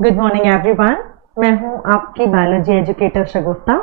Good morning everyone. मैं हूं आपकी बायोलॉजी एजुकेटर शगुफ्ता।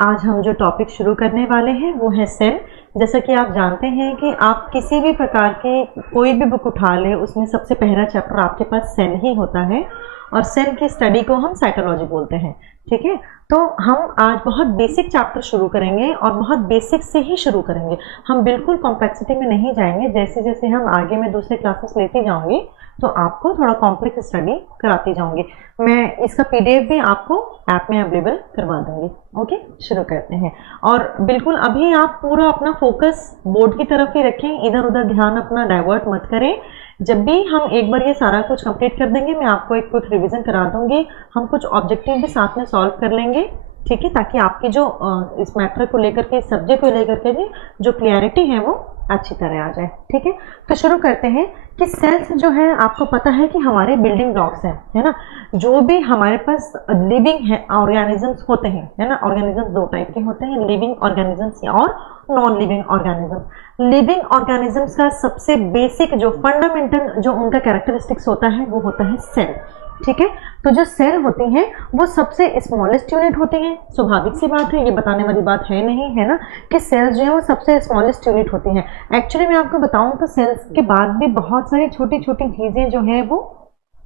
आज हम जो टॉपिक शुरू करने वाले हैं वो है सेल। जैसा कि आप जानते हैं कि आप किसी भी प्रकार की कोई भी बुक उठा ले, उसमें सबसे पहला चैप्टर आपके पास सेल ही होता है और सेल की स्टडी को हम साइटोलॉजी बोलते हैं। ठीक है, तो हम आज बहुत बेसिक चैप्टर शुरू करेंगे और बहुत बेसिक से ही शुरू करेंगे। हम बिल्कुल कॉम्प्लेक्सिटी में नहीं जाएंगे। जैसे जैसे हम आगे में दूसरे क्लासेस लेती जाऊंगी तो आपको थोड़ा कॉम्प्लेक्स स्टडी कराती जाऊंगी। मैं इसका पीडीएफ भी आपको ऐप में अवेलेबल करवा दूंगी। ओके, शुरू करते हैं। और बिल्कुल अभी आप पूरा अपना फोकस बोर्ड की तरफ ही रखें, इधर उधर ध्यान अपना डाइवर्ट मत करें। जब भी हम एक बार ये सारा कुछ कंप्लीट कर देंगे, मैं आपको एक क्विक रिवीजन करा दूंगी। हम कुछ ऑब्जेक्टिव भी साथ में सॉल्व कर लेंगे, ठीक है, ताकि आपकी जो इस मैटर को लेकर के, सब्जेक्ट को लेकर के जो क्लियरिटी है वो अच्छी तरह आ जाए। ठीक है, तो शुरू करते हैं कि सेल्स जो है, आपको पता है कि हमारे बिल्डिंग ब्लॉक्स हैं, है ना। जो भी हमारे पास लिविंग है ऑर्गेनिजम्स होते हैं, है ना। ऑर्गेनिजम्स दो टाइप के होते हैं, लिविंग ऑर्गेनिजम्स और non living organisms. Living organisms का सबसे बेसिक जो फंडामेंटल जो उनका कैरेक्टरिस्टिक्स होता है वो होता है सेल। ठीक है, तो जो सेल होती हैं वो सबसे स्मॉलेस्ट यूनिट होती हैं। स्वाभाविक सी बात है, ये बताने वाली बात है नहीं, है ना, कि सेल्स जो है वो सबसे स्मॉलेस्ट यूनिट होती हैं। एक्चुअली मैं आपको बताऊं तो सेल्स के बाद भी बहुत सारी छोटी छोटी चीजें जो है वो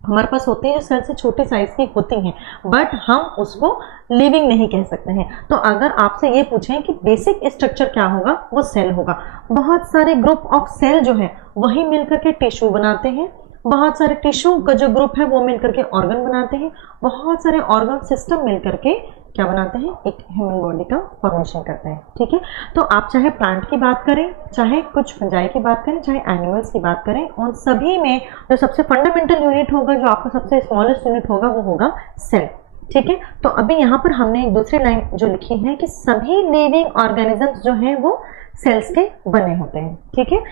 हमारे पास होती हैं, जो सेल से छोटे साइज की होती हैं, बट हम उसको लिविंग नहीं कह सकते हैं। तो अगर आपसे ये पूछें कि बेसिक स्ट्रक्चर क्या होगा, वो सेल होगा। बहुत सारे ग्रुप ऑफ सेल जो है वही मिलकर के टिश्यू बनाते हैं। बहुत सारे टिश्यू का जो ग्रुप है वो मिलकर के ऑर्गन बनाते हैं। बहुत सारे ऑर्गन सिस्टम मिलकर के क्या बनाते हैं, एक ह्यूमन बॉडी का फॉर्मेशन करते हैं। ठीक है, तो आप चाहे प्लांट की बात करें, चाहे कुछ फंजाई की बात करें, चाहे एनिमल्स की बात करें, उन सभी में जो सबसे फंडामेंटल यूनिट होगा, जो आपका सबसे स्मॉलेस्ट यूनिट होगा, वो होगा सेल। ठीक है, तो अभी यहाँ पर हमने एक दूसरी लाइन जो लिखी है कि सभी लिविंग ऑर्गेनिजम्स जो है वो सेल्स के बने होते हैं। ठीक है,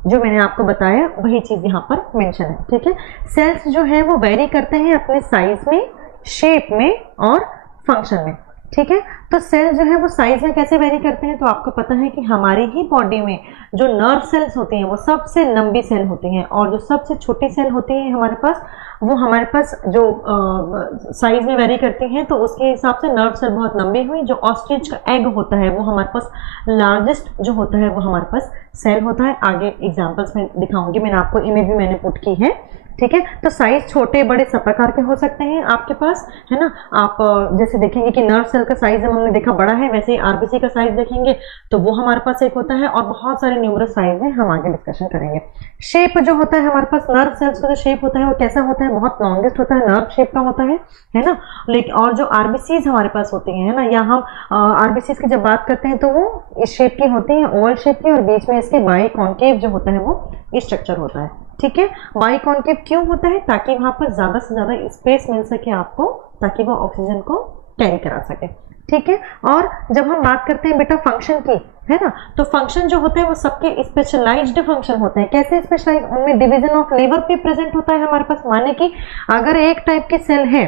जो मैंने आपको बताया वही चीज यहाँ पर मेंशन है। ठीक है, सेल्स जो है वो वेरी करते हैं अपने साइज में, शेप में और फंक्शन में। ठीक है, तो सेल जो है वो साइज में कैसे वेरी करते हैं, तो आपको पता है कि हमारी ही बॉडी में जो नर्व सेल्स होती हैं वो सबसे लंबी सेल होती हैं, और जो सबसे छोटी सेल होती है हमारे पास, वो हमारे पास जो साइज में वेरी करती हैं, तो उसके हिसाब से नर्व सेल बहुत लंबी हुई। जो ऑस्ट्रिच का एग होता है वो हमारे पास लार्जेस्ट जो होता है वो हमारे पास सेल होता है। आगे एग्जांपल्स में दिखाऊंगी, मैंने आपको इमेज भी मैंने पुट की है। ठीक है, तो साइज छोटे बड़े सब प्रकार के हो सकते हैं आपके पास, है ना। आप जैसे देखेंगे कि नर्व सेल का साइज हमने देखा बड़ा है, वैसे ही आरबीसी का साइज देखेंगे तो वो हमारे पास एक होता है, और बहुत सारे न्यूमरस साइज है, हम आगे डिस्कशन करेंगे। शेप जो होता है हमारे पास, नर्व सेल्स का जो शेप होता है वो कैसा होता है, बहुत लॉन्गेस्ट होता है, नर्व शेप का होता है ना। लेकिन और जो आरबीसीज हमारे पास होती हैं, है ना, या हम आरबीसीज की जब बात करते हैं तो वो इस शेप की होती है, ओवल शेप की, और बीच में इसके बाई कॉन्केव जो होता है वो इस स्ट्रक्चर होता है। ठीक है, बाई कॉन्केव क्यों होता है, ताकि वहां पर ज्यादा से ज्यादा स्पेस मिल सके आपको, ताकि वो ऑक्सीजन को कैरी करा सके। ठीक है, और जब हम बात करते हैं बेटा फंक्शन की, है ना, तो फंक्शन जो होते हैं वो सबके स्पेशलाइज्ड फंक्शन होते हैं। कैसे स्पेशलाइज, उनमें डिवीजन ऑफ लेबर भी प्रेजेंट होता है हमारे पास। माने कि अगर एक टाइप की सेल है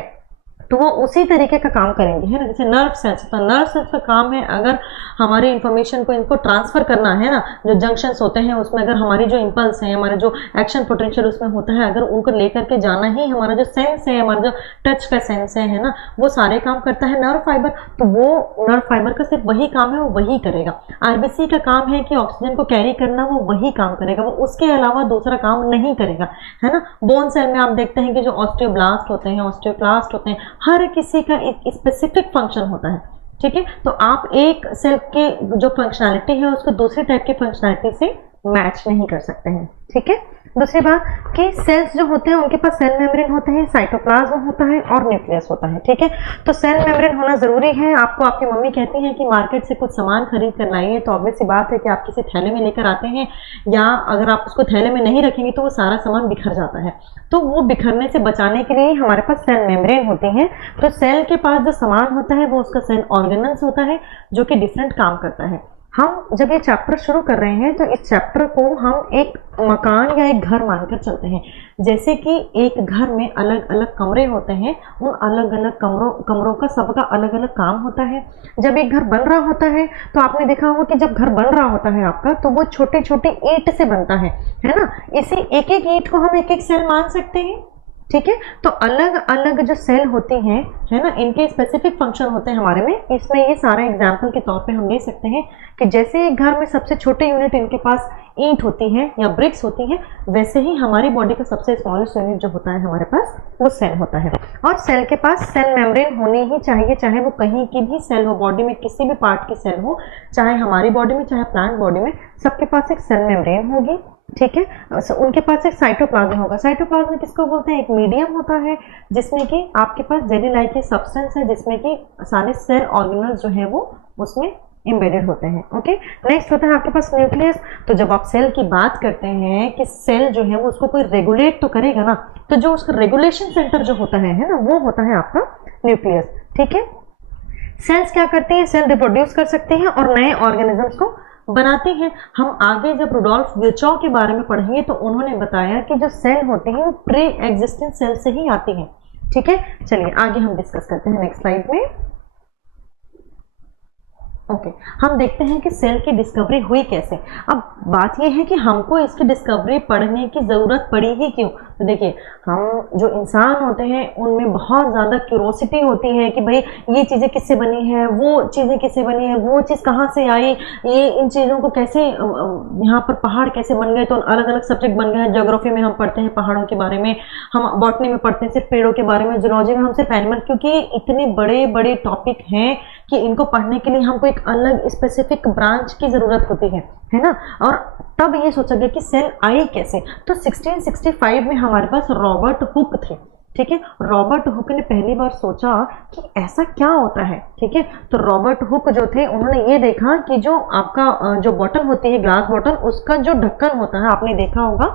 तो वो उसी तरीके का काम करेंगे, है ना। जैसे नर्व सेल्स, तो नर्व सेल्स का काम है अगर हमारी इंफॉर्मेशन को इनको ट्रांसफर करना है ना, जो जंक्शंस होते हैं उसमें अगर हमारी जो इंपल्स है, हमारे जो एक्शन पोटेंशियल उसमें होता है, अगर उनको लेकर के जाना ही हमारा जो सेंस है, हमारा जो टच का सेंस है ना, वो सारे काम करता है नर्व फाइबर। तो वो नर्व फाइबर का सिर्फ वही काम है, वो वही करेगा। आरबीसी का काम है कि ऑक्सीजन को कैरी करना, वो वही काम करेगा, वो उसके अलावा दूसरा काम नहीं करेगा, है ना। बोन सेल में आप देखते हैं कि जो ऑस्टियोब्लास्ट होते हैं, ऑस्टियोक्लास्ट होते हैं, हर किसी का एक स्पेसिफिक फंक्शन होता है। ठीक है, तो आप एक सेल के जो फंक्शनैलिटी है उसको दूसरे टाइप के फंक्शनैलिटी से मैच नहीं कर सकते हैं। ठीक है, दूसरी बात कि सेल्स जो होते हैं उनके पास सेल मेम्ब्रेन होते हैं, साइटोप्लाज्म होता है और न्यूक्लियस होता है। ठीक है, तो सेल मेम्ब्रेन होना जरूरी है। आपको आपकी मम्मी कहती हैं कि मार्केट से कुछ सामान खरीद कर लाइए, तो ऑब्वियस सी बात है कि आप किसी थैले में लेकर आते हैं, या अगर आप उसको थैले में नहीं रखेंगे तो वो सारा सामान बिखर जाता है। तो वो बिखरने से बचाने के लिए हमारे पास सेल मेम्ब्रेन होती है। तो सेल के पास जो सामान होता है वो उसका सेल ऑर्गेनल्स होता है, जो कि डिफरेंट काम करता है। हम जब ये चैप्टर शुरू कर रहे हैं तो इस चैप्टर को हम एक मकान या एक घर मानकर चलते हैं। जैसे कि एक घर में अलग अलग कमरे होते हैं, उन अलग अलग कमरों का सबका अलग अलग काम होता है। जब एक घर बन रहा होता है तो आपने देखा होगा कि जब घर बन रहा होता है आपका, तो वो छोटे छोटे ईंट से बनता है ना। इसी एक एक ईंट को हम एक एक सेल मान सकते हैं, ठीक है। तो अलग अलग जो सेल होती हैं, है ना, इनके स्पेसिफिक फंक्शन होते हैं हमारे में। इसमें ये सारे एग्जाम्पल के तौर पे हम ले सकते हैं कि जैसे एक घर में सबसे छोटे यूनिट इनके पास ईंट होती है या ब्रिक्स होती है, वैसे ही हमारी बॉडी का सबसे स्मॉलेस्ट यूनिट जो होता है हमारे पास, वो सेल होता है। और सेल के पास सेल मेम्ब्रेन होनी ही चाहिए, चाहे वो कहीं की भी सेल हो, बॉडी में किसी भी पार्ट की सेल हो, चाहे हमारी बॉडी में चाहे प्लांट बॉडी में, सबके पास एक सेल मेम्ब्रेन होगी। ठीक है। उनके पास एक साइटोप्लाज्म होगा। साइटोप्लाज्म किसको बोलते हैं? एक मीडियम होता है जिसमें कि आपके पास जेली लाइक सब्सटेंस है, जिसमें कि सारे सेल ऑर्गेनल्स जो है वो उसमें एम्बेडेड होते हैं। ओके। नेक्स्ट होता है आपके पास न्यूक्लियस। तो जब आप सेल की बात करते हैं कि सेल जो है वो उसको कोई रेगुलेट तो करेगा ना, तो जो उसका रेगुलेशन सेंटर जो होता है ना, वो होता है आपका न्यूक्लियस। ठीक है। सेल्स क्या करते हैं? सेल रिप्रोड्यूस कर सकते हैं और नए ऑर्गेनिजम्स को बनाते हैं। हम आगे जब रुडोल्फ विर्चॉ के बारे में पढ़ेंगे तो उन्होंने बताया कि जो सेल होते हैं वो प्री एग्जिस्टेंट सेल से ही आती हैं। ठीक है। चलिए आगे हम डिस्कस करते हैं नेक्स्ट स्लाइड में। ओके। हम देखते हैं कि सेल की डिस्कवरी हुई कैसे। अब बात यह है कि हमको इसकी डिस्कवरी पढ़ने की ज़रूरत पड़ी ही क्यों। तो देखिए, हम जो इंसान होते हैं उनमें बहुत ज़्यादा क्यूरोसिटी होती है कि भाई ये चीज़ें किससे बनी है, वो चीज़ें किससे बनी है, वो चीज़ कहाँ से आई, ये इन चीज़ों को कैसे, यहाँ पर पहाड़ कैसे बन गए। तो अलग अलग सब्जेक्ट बन गए हैं। ज्योग्राफी में हम पढ़ते हैं पहाड़ों के बारे में, हम बॉटनी में पढ़ते हैं सिर्फ पेड़ों के बारे में, जूलॉजी में हम सिर्फ एनिमल, क्योंकि इतने बड़े बड़े टॉपिक हैं कि इनको पढ़ने के लिए हमको एक अलग स्पेसिफिक ब्रांच की ज़रूरत होती है ना। और तब ये सोचा गया कि सेल आई कैसे। तो 1665 में हमारे पास रॉबर्ट हुक थे। ठीक है। रॉबर्ट हुक ने पहली बार सोचा कि ऐसा क्या होता है। ठीक है। तो रॉबर्ट हुक जो थे उन्होंने ये देखा कि जो आपका जो बॉटल होती है, ग्लास बॉटल, उसका जो ढक्कन होता है, आपने देखा होगा,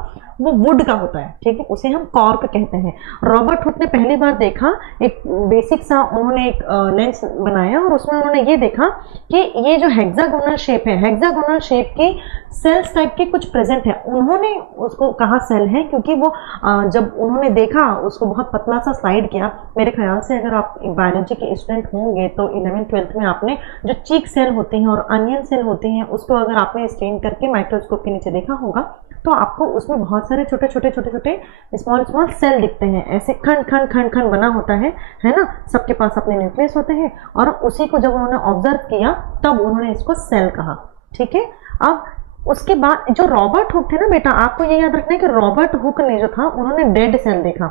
वो वुड का होता है। ठीक है। उसे हम कॉर्क कहते हैं। रॉबर्ट हुक ने पहली बार देखा, एक बेसिक सा उन्होंने एक लेंस बनाया और उसमें उन्होंने ये देखा कि ये जो हेक्सागोनल शेप है, हेक्सागोनल शेप की सेल्स टाइप के कुछ प्रेजेंट है। उन्होंने उसको कहा सेल है क्योंकि वो जब उन्होंने देखा उसको बहुत पतला सा स्लाइड किया। मेरे ख्याल से अगर आप बायोलॉजी के स्टूडेंट होंगे तो 11th-12th में आपने जो चीक सेल होती हैं और अनियन सेल होती हैं उसको अगर आपने स्टेन करके माइक्रोस्कोप के नीचे देखा होगा तो आपको उसमें बहुत सारे छोटे छोटे स्मॉल सेल दिखते हैं। ऐसे खंड खंड खंड खंड बना होता है ना। सबके पास अपने न्यूक्लियस होते हैं और उसी को जब उन्होंने ऑब्जर्व किया तब उन्होंने इसको सेल कहा। ठीक है। अब उसके बाद जो रॉबर्ट हुक थे ना बेटा, आपको ये याद रखना है कि रॉबर्ट हुक ने जो था उन्होंने डेड सेल देखा।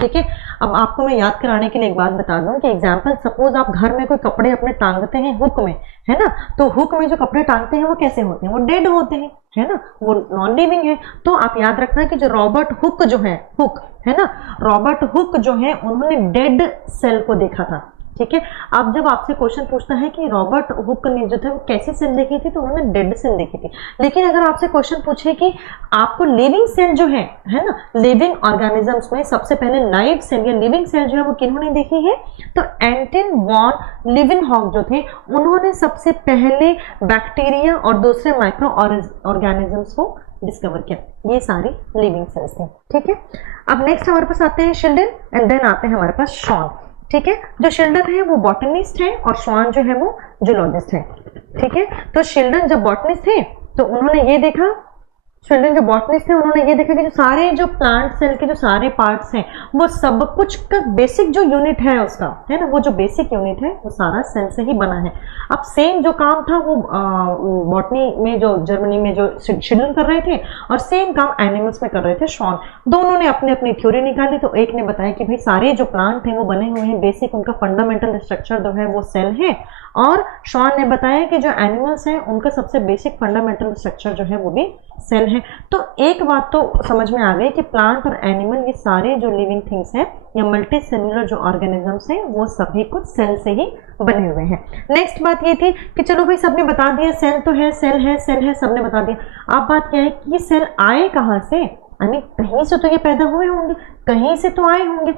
ठीक है। अब आपको मैं याद कराने के लिए एक बात बता दूं कि एग्जाम्पल, सपोज आप घर में कोई कपड़े अपने टांगते हैं हुक में, है ना, तो हुक में जो कपड़े टांगते हैं वो कैसे होते हैं? वो डेड होते हैं, है ना, वो नॉन लिविंग है। तो आप याद रखना कि जो रॉबर्ट हुक जो है, हुक है ना, रॉबर्ट हुक जो है उन्होंने डेड सेल को देखा था। ठीक है। अब जब आपसे क्वेश्चन पूछता है कि रॉबर्ट हुक ने जो थे वो कैसी सेल देखी थी, तो उन्होंने डेड सेल देखी थी। लेकिन अगर आपसे क्वेश्चन पूछे कि आपको लिविंग सेल जो है ना, लिविंग ऑर्गेनिजम्स में सबसे पहले लाइव सेल या लिविंग सेल जो है वो किन्होंने देखी है, तो एंटन वॉन लिवेनहॉक जो थे उन्होंने सबसे पहले बैक्टीरिया और दूसरे माइक्रो ऑर्गेनिजम्स को डिस्कवर किया। ये सारी लिविंग सेल्स थे। ठीक है। अब नेक्स्ट हमारे पास आते हैं शिल्डन एंड देन आते हैं हमारे पास शॉन। ठीक है। जो शिल्डन है वो बॉटनिस्ट है और श्वान जो है वो जूलॉजिस्ट है। ठीक है। तो शिल्डन जब बॉटनिस्ट थे तो उन्होंने ये देखा, शिल्डन जो बॉटनिस्ट थे उन्होंने ये देखा कि जो सारे जो प्लांट सेल के जो सारे पार्ट्स हैं वो सब कुछ का बेसिक जो यूनिट है उसका, है ना, वो जो बेसिक यूनिट है वो सारा सेल से ही बना है। अब सेम जो काम था वो बॉटनी में जो जर्मनी में जो शिल्डन कर रहे थे और सेम काम एनिमल्स में कर रहे थे शॉन। दोनों ने अपनी अपनी थ्योरी निकाली। तो एक ने बताया कि भाई सारे जो प्लांट हैं वो बने हुए हैं, बेसिक उनका फंडामेंटल स्ट्रक्चर जो है वो सेल है, और शॉन ने बताया कि जो एनिमल्स हैं उनका सबसे बेसिक फंडामेंटल स्ट्रक्चर जो है वो भी सेल है। तो एक बात तो समझ में आ गई कि प्लांट और एनिमल ये सारे जो लिविंग थिंग्स हैं या मल्टी सेलुलर जो ऑर्गेनिजम्स हैं वो सभी कुछ सेल से ही बने हुए हैं। नेक्स्ट बात ये थी कि चलो भाई सबने बता दिया सेल तो है, सेल है, सेल है, सबने बता दिया। अब बात क्या है कि ये सेल आए कहाँ से? यानी कहीं से तो ये पैदा हुए होंगे, कहीं से तो आए होंगे।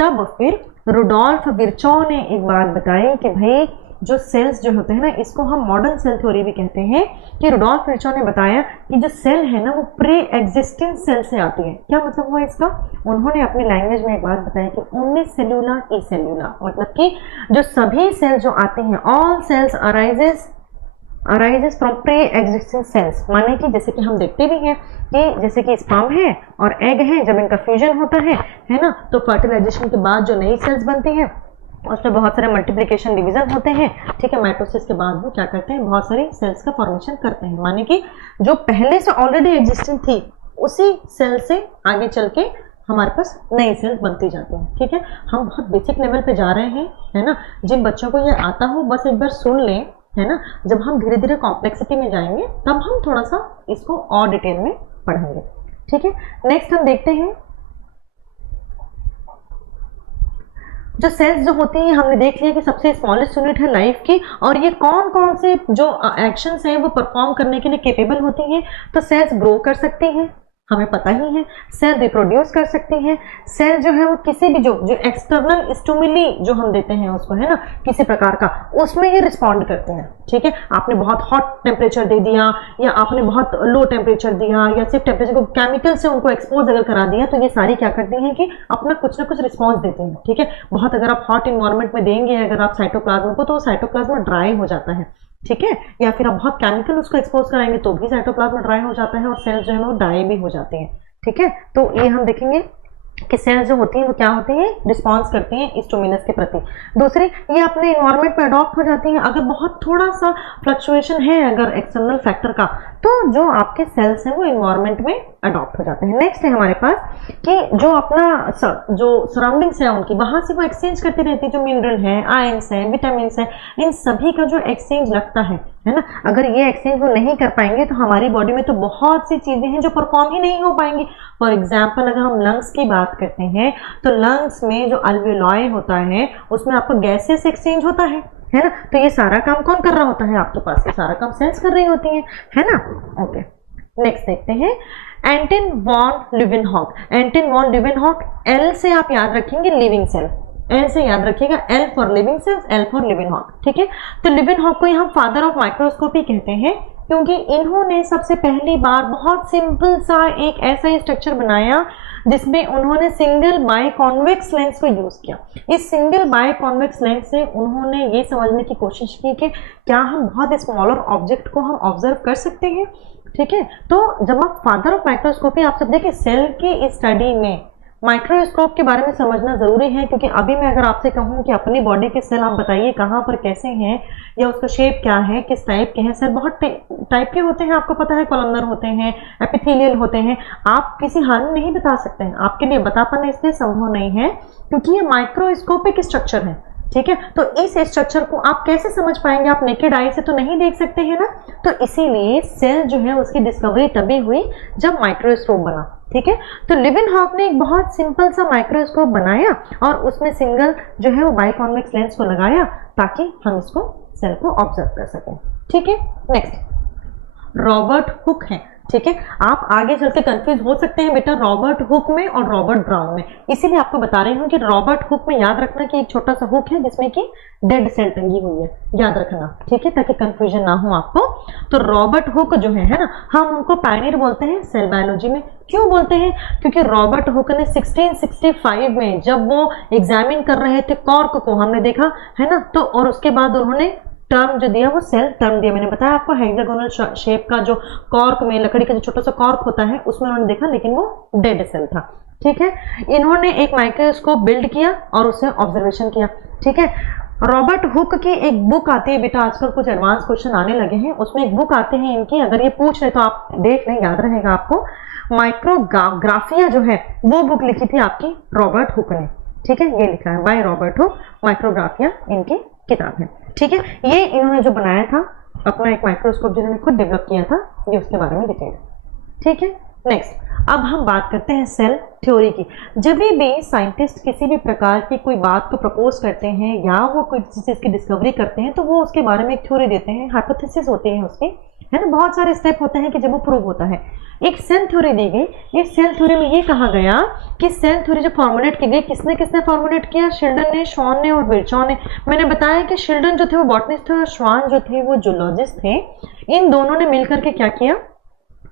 तब फिर रुडोल्फ विर्चॉ ने एक बात बताई कि भाई जो सेल्स जो होते हैं ना, इसको हम मॉडर्न सेल थ्योरी भी कहते हैं, कि रुडोल्फ विर्चॉ ने बताया कि जो सेल है ना वो प्री एग्जिस्टिंग सेल से आती है। क्या मतलब हुआ इसका? उन्होंने अपनी लैंग्वेज में एक बात बताई कि ओनली सेल्यूला ई सेल्यूला, मतलब कि जो सभी सेल जो आते हैं, all cells arises arises from pre existing cells, माने कि जैसे कि हम देखते भी हैं कि जैसे कि स्पर्म है और एग है, जब इनका फ्यूजन होता है ना, तो फर्टिलाइजेशन के बाद जो नई सेल्स बनती है उसमें बहुत सारे मल्टीप्लिकेशन डिवीजन होते हैं, ठीक है। माइटोसिस के बाद वो क्या करते हैं, बहुत सारी सेल्स का फॉर्मेशन करते हैं, माने कि जो पहले से ऑलरेडी एग्जिस्टिंग थी उसी सेल से आगे चल के हमारे पास नई सेल्स बनती जाती हैं, ठीक है। हम बहुत बेसिक लेवल पे जा रहे हैं, है ना। जिन बच्चों को ये आता हो बस एक बार सुन लें, है ना। जब हम धीरे धीरे कॉम्प्लेक्सिटी में जाएंगे तब हम थोड़ा सा इसको और डिटेल में पढ़ेंगे, ठीक है। नेक्स्ट हम देखते हैं जो सेल्स जो होती हैं, हमने देख लिया कि सबसे स्मॉलेस्ट यूनिट है लाइफ की, और ये कौन कौन से जो एक्शंस हैं वो परफॉर्म करने के लिए केपेबल होती हैं। तो सेल्स ग्रो कर सकती हैं, हमें पता ही है। सेल रिप्रोड्यूस कर सकती है। सेल जो है वो किसी भी जो एक्सटर्नल स्टिमुली जो हम देते हैं उसको, है ना, किसी प्रकार का, उसमें ये रिस्पॉन्ड करते हैं, ठीक है। आपने बहुत हॉट टेम्परेचर दे दिया या आपने बहुत लो टेम्परेचर दिया या सिर्फ टेम्परेचर को केमिकल से उनको एक्सपोज अगर करा दिया तो ये सारी क्या करती हैं कि अपना कुछ ना कुछ रिस्पॉन्स देते हैं, ठीक है। बहुत अगर आप हॉट इन्वायरमेंट में देंगे अगर आप साइटोप्लाज्म को, तो साइटोप्लाज्म ड्राई हो जाता है, ठीक है। या फिर आप बहुत केमिकल उसको एक्सपोज कराएंगे तो भी साइटोप्लाज्म ड्राई हो जाता है और सेल्स जो है वो डाई भी हो जाते हैं, ठीक है। तो ये हम देखेंगे कि सेल्स जो होती हैं वो क्या होती हैं, रिस्पॉन्स करती हैं स्टिमुलस के प्रति। दूसरी, ये अपने इन्वायरमेंट में अडॉप्ट हो जाती हैं। अगर बहुत थोड़ा सा फ्लक्चुएशन है अगर एक्सटर्नल फैक्टर का, तो जो आपके सेल्स हैं वो इन्वायरमेंट में अडॉप्ट हो जाते हैं। नेक्स्ट है हमारे पास कि जो अपना जो सराउंडिंग्स है उनकी, वहां से वो एक्सचेंज करती रहती है, जो मिनरल है, आयंस है, विटामिन है, इन सभी का जो एक्सचेंज लगता है ना। अगर ये एक्सचेंज वो नहीं कर पाएंगे तो हमारी बॉडी में तो बहुत सी चीजें हैं जो परफॉर्म ही नहीं हो पाएंगी। फॉर एग्जाम्पल अगर हम लंग्स की बात करते हैं तो लंग्स में जो अल्वेओलाई होता है उसमें आपको गैसेस एक्सचेंज होता है ना। तो ये सारा काम कौन कर रहा होता है आपके पास, ये सारा काम सेल्स कर रही होती है ना। ओके, नेक्स्ट देखते हैं एंटन वॉन ल्यूवेनहॉक। एंटन वॉन ल्यूवेनहॉक, एल से आप याद रखेंगे लिविंग सेल, एल से याद रखिएगा, L for living cells, L for Leeuwenhoek, ठीक है। तो ल्यूवेनहॉक को हम फादर ऑफ माइक्रोस्कोपी कहते हैं क्योंकि इन्होंने सबसे पहली बार बहुत सिंपल सा एक ऐसा स्ट्रक्चर बनाया जिसमें उन्होंने सिंगल बाय कॉन्वेक्स लेंस को यूज किया। इस सिंगल बाय कॉन्वेक्स लेंस से उन्होंने ये समझने की कोशिश की कि क्या हम बहुत स्मॉलर ऑब्जेक्ट को हम ऑब्जर्व कर सकते हैं, ठीक है। तो जब आप फादर ऑफ माइक्रोस्कोपी, आप सब देखिए सेल की स्टडी में माइक्रोस्कोप के बारे में समझना जरूरी है, क्योंकि अभी मैं अगर आपसे कहूँ कि अपनी बॉडी के सेल आप बताइए कहाँ पर कैसे हैं या उसका शेप क्या है, किस टाइप के हैं। सेल बहुत टाइप के होते हैं, आपको पता है, कॉलमनर होते हैं, एपिथेलियल होते हैं। आप किसी हाल में नहीं बता सकते हैं, आपके लिए बता पाना इसलिए संभव नहीं है क्योंकि ये माइक्रोस्कोपिक स्ट्रक्चर है, ठीक है। तो इस स्ट्रक्चर को आप कैसे समझ पाएंगे, आप नेकेड आई से तो नहीं देख सकते हैं ना। तो इसीलिए सेल जो है उसकी डिस्कवरी तभी हुई जब माइक्रोस्कोप बना, ठीक है। तो ल्यूवेनहॉक ने एक बहुत सिंपल सा माइक्रोस्कोप बनाया और उसमें सिंगल जो है वो बाइकॉन्वेक्स लेंस को लगाया ताकि हम इसको सेल को ऑब्जर्व कर सकें, ठीक है। नेक्स्ट रॉबर्ट हुक है, ठीक है। आप आगे चल के कंफ्यूज हो सकते हैं बेटा रॉबर्ट हुक में और रॉबर्ट ब्राउन में, इसीलिए आपको बता रही हूँ कि रॉबर्ट हुक में याद रखना कि एक छोटा सा हुक है जिसमें कि डेड सेल टंगी हुई है, याद रखना, ठीक है, ताकि कंफ्यूजन ना हो आपको। तो रॉबर्ट हुक जो है ना, हम उनको पायनियर बोलते हैं सेल बायोलॉजी में। क्यों बोलते हैं, क्योंकि रॉबर्ट हुक ने 1665 में जब वो एग्जामिन कर रहे थे कॉर्क को, हमने देखा है ना, तो और उसके बाद उन्होंने टर्म जो दिया वो सेल टर्म दिया। मैंने बताया आपको हेक्सागोनल शेप का जो कॉर्क में लकड़ी का जो छोटा सा कॉर्क होता है उसमें उन्होंने देखा, लेकिन वो डेड सेल था, ठीक है। इन्होंने एक माइक्रोस्कोप बिल्ड किया और उसे ऑब्जर्वेशन किया, ठीक है। रॉबर्ट हुक की एक बुक आती है बेटा, आजकल कुछ एडवांस क्वेश्चन आने लगे हैं, उसमें एक बुक आते हैं इनकी, अगर ये पूछ रहे तो आप देख लें, याद रहेगा आपको। माइक्रोग्राफिया जो है वो बुक लिखी थी आपकी रॉबर्ट हुक ने, ठीक है। ये लिखा है बाय रॉबर्ट हुक, माइक्रोग्राफिया इनकी किताब है, ठीक है। ये इन्होंने जो बनाया था अपना एक माइक्रोस्कोप जिन्होंने खुद डेवलप किया था, ये उसके बारे में डिटेल, ठीक है। नेक्स्ट, अब हम बात करते हैं सेल थ्योरी की। जब भी साइंटिस्ट किसी भी प्रकार की कोई बात को प्रपोज करते हैं या वो कोई चीज़ की डिस्कवरी करते हैं तो वो उसके बारे में एक थ्योरी देते हैं, हाइपोथेसिस होती है उसकी, है ना। बहुत सारे स्टेप होते हैं कि जब वो प्रूव होता है। एक सेल थ्योरी दी गई। इस सेल थ्योरी में ये कहा गया कि सेल थ्योरी जो फॉर्मुलेट की गई, किसने किसने फॉर्मुलेट किया, शिल्डन ने, श्वान ने और विर्चॉ ने। मैंने बताया कि शिल्डन जो थे वो बॉटनिस्ट थे और श्वान जो थे वो जूलॉजिस्ट थे। इन दोनों ने मिलकर के क्या किया,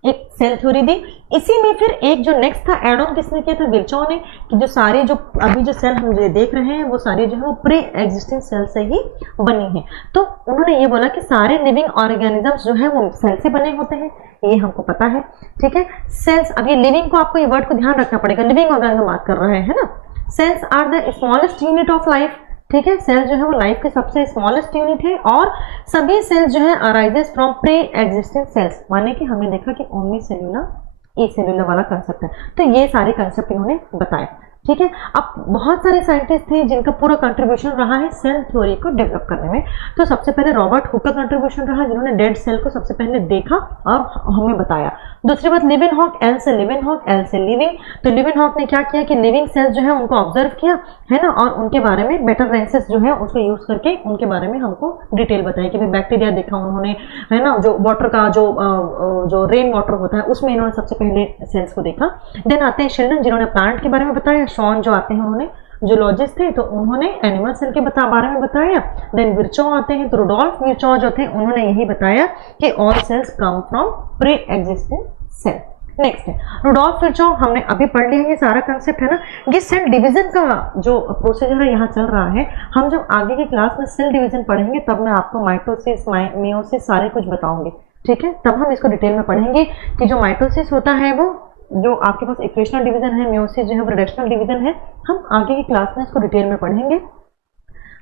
एक सेल थ्योरी दी। इसी में फिर एक जो नेक्स्ट था एड ऑन किसने किया था, विर्चॉ ने, कि जो सारे जो अभी जो सेल हम जो देख रहे हैं वो सारे जो है वो प्री एग्जिस्टिंग सेल से ही बनी है। तो उन्होंने ये बोला कि सारे लिविंग ऑर्गेनिजम्स जो है वो सेल से बने होते हैं, ये हमको पता है। ठीक है, सेल्स, अब ये लिविंग को आपको ये वर्ड को ध्यान रखना पड़ेगा, लिविंग ऑर्गेनिज्म बात कर रहे हैं ना। Cells are the smallest unit of life. ठीक है, सेल जो है वो लाइफ के सबसे स्मॉलेस्ट यूनिट है और सभी सेल जो है arises from pre existing cells, माने कि हमने देखा कि ओमनी सेल्यूलर ए सेल्यूलर वाला कंसेप्ट है। तो ये सारे कंसेप्ट इन्होंने बताए। ठीक है, अब बहुत सारे साइंटिस्ट थे जिनका पूरा कंट्रीब्यूशन रहा है सेल थ्योरी को डेवलप करने में। तो सबसे पहले रॉबर्ट हुक का कंट्रीब्यूशन रहा, जिन्होंने डेड सेल को सबसे पहले देखा और हमें बताया। दूसरी बात लिवेनहॉक, एल से लिवेनहॉक, एल से लिविंग। तो लिवेनहॉक ने क्या किया कि लिविंग सेल्स जो है उनको ऑब्जर्व किया है ना, और उनके बारे में मेटारेंसिस जो है उसको यूज करके उनके बारे में हमको डिटेल बताया कि भाई बैक्टीरिया देखा उन्होंने, है ना, जो वाटर का जो रेन वाटर होता है उसमें इन्होंने सबसे पहले सेल्स को देखा। देन आते हैं शिल्डन, जिन्होंने प्लांट के बारे में बताया। शॉन जो आते हैं उन्होंने जूलॉजिस्ट थे तो उन्होंने एनिमल सेल के बारे में बताया। देन विर्चॉ आते हैं, तो रुडोल्फ विर्चॉ जो थे उन्होंने यही बताया कि all cells come from pre existing cell. Next है रुडोल्फ विर्चॉ, हमने अभी पढ़ लिया, ये सारा कंसेप्ट है ना। ये सेल डिवीजन का जो प्रोसीजर है यहाँ चल रहा है, हम जब आगे की क्लास में सेल डिवीजन पढ़ेंगे तब मैं आपको माइटोसिस मियोसिस सारे कुछ बताऊंगी। ठीक है, तब हम इसको डिटेल में पढ़ेंगे कि जो माइटोसिस होता है वो जो आपके पास इक्वेशनल डिवीजन है, मियोसिस जो है वो रिडक्शनल डिवीजन है। हम आगे की क्लास में इसको डिटेल में पढ़ेंगे।